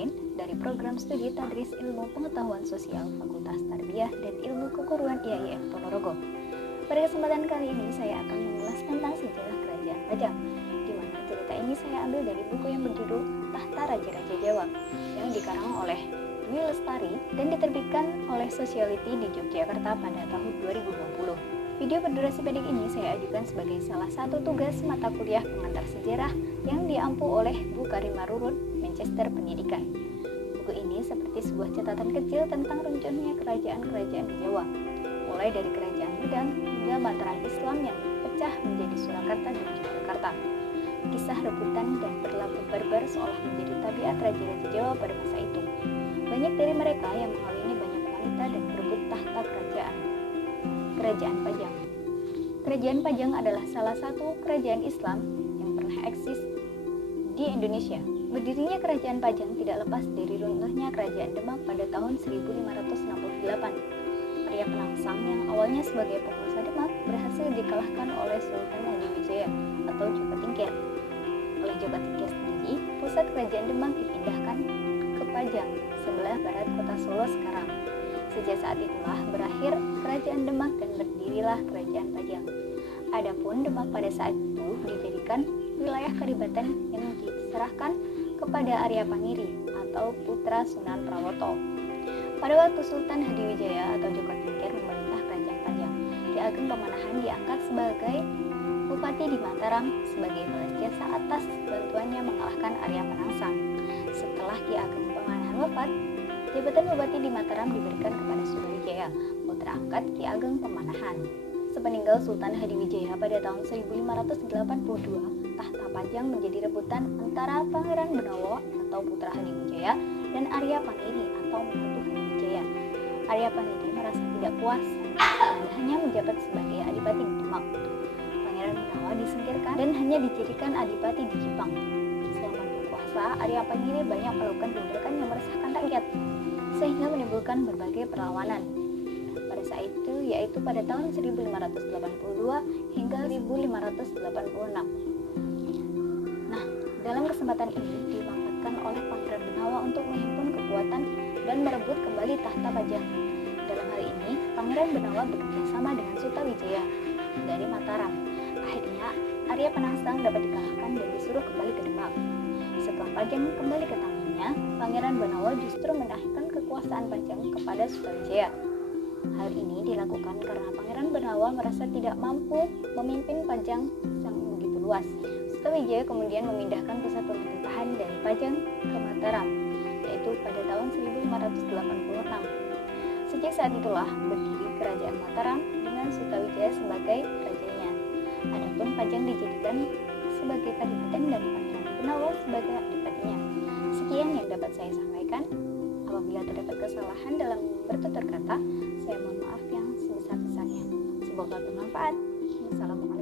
Nurin dari Program Studi Tadris Ilmu Pengetahuan Sosial Fakultas Tarbiyah dan Ilmu Keguruan IAIN Ponorogo. Pada kesempatan kali ini saya akan mengulas tentang sejarah Kerajaan Pajang, di mana cerita ini saya ambil dari buku yang berjudul Tahta Raja-Raja Jawa yang dikarang oleh Dwi Lestari dan diterbitkan oleh Sociality di Yogyakarta pada tahun 2020. Video berdurasi pendek ini saya ajukan sebagai salah satu tugas mata kuliah pengantar sejarah yang diampu oleh Bu Karimah Rurun, Manchester Pendidikan. Buku ini seperti sebuah catatan kecil tentang runtuhnya kerajaan-kerajaan di Jawa, mulai dari Kerajaan Medang hingga Mataram Islam yang pecah menjadi Surakarta dan Yogyakarta. Kisah rebutan dan berlaku barbar seolah menjadi tabiat raja-raja Jawa pada masa itu. Banyak dari mereka yang mengawini banyak wanita dan berebut tahta kerajaan. Kerajaan Pajang. Kerajaan Pajang adalah salah satu kerajaan Islam yang pernah eksis di Indonesia. Berdirinya Kerajaan Pajang tidak lepas dari runtuhnya Kerajaan Demak pada tahun 1568. Arya Penangsang yang awalnya sebagai penguasa Demak berhasil dikalahkan oleh Sultan Hadiwijaya atau Joko Tingkir. Oleh Joko Tingkir sendiri, pusat Kerajaan Demak dipindahkan ke Pajang, sebelah barat kota Solo sekarang. Sejak saat itulah berakhir Kerajaan Demak dan berdirilah Kerajaan Pajang. Adapun Demak pada saat itu dijadikan wilayah Kadipaten yang diserahkan kepada Arya Pangiri atau putra Sunan Prawoto. Pada waktu Sultan Hadiwijaya atau Joko Tingkir memerintah Kerajaan Pajang, Ki Ageng Pemanahan diangkat sebagai Bupati di Mataram sebagai balas jasa atas bantuannya mengalahkan Arya Penangsang. Setelah Ki Ageng Pemanahan wafat, jabatan Bupati di Mataram diberikan kepada Surawijaya, putra angkat Ki Ageng Pemanahan. Sepeninggal Sultan Hadiwijaya pada tahun 1582, tahta Pajang menjadi rebutan antara Pangeran Benowo atau putra Hadiwijaya dan Arya Pangiri atau menantu Hadiwijaya. Arya Pangiri merasa tidak puas dan hanya menjabat sebagai adipati di Demak. Pangeran Benowo disingkirkan dan hanya dijadikan adipati di Jepang. Selama berkuasa, Arya Pangiri banyak melakukan tindakan yang meresahkan rakyat, sehingga menimbulkan berbagai perlawanan. Pada saat itu, yaitu pada tahun 1582 hingga 1586. Nah, dalam kesempatan ini dimanfaatkan oleh Pangeran Benawa untuk menghimpun kekuatan dan merebut kembali tahta Pajang. Dalam hal ini, Pangeran Benawa bekerjasama dengan Sutawijaya dari Mataram. Akhirnya, Arya Penangsang dapat dikalahkan dan disuruh kembali ke Demak. Setelah Pajang kembali ke tangannya, Pangeran Benawa justru menaikkan kekuasaan Pajang kepada Sutawijaya. Hal ini dilakukan karena Pangeran Benawa merasa tidak mampu memimpin Pajang yang begitu luas. Sutawijaya kemudian memindahkan pusat pemerintahan dari Pajang ke Mataram, yaitu pada tahun 1586. Sejak saat itulah berdiri Kerajaan Mataram dengan Sutawijaya sebagai rajanya. Adapun Pajang dijadikan sebagai kadipaten dan Pangeran Benawa sebagai adipatinya. Sekian yang dapat saya sampaikan. Apabila terdapat kesalahan dalam bertutur kata, saya mohon maaf yang sebesar-besarnya. Semoga bermanfaat. Wassalamualaikum.